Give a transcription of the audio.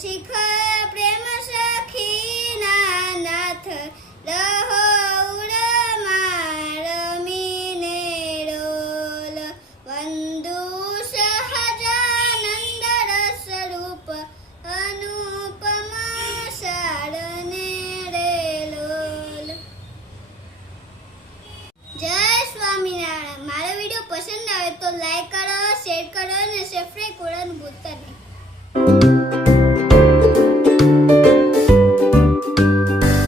શીખ પ્રેમ સખીના નાથ રહો રમીને ડોલ વંદુ સહજાનંદ રસ રૂપ અનુપમ સારને રે લોલ. જય સ્વામિનારાયણ. મારો વિડીયો પસંદ આવે તો લાઈક કરો, શેર કરો અને સબસ્ક્રાઇબ કરવાનું ભૂલતા નહીં.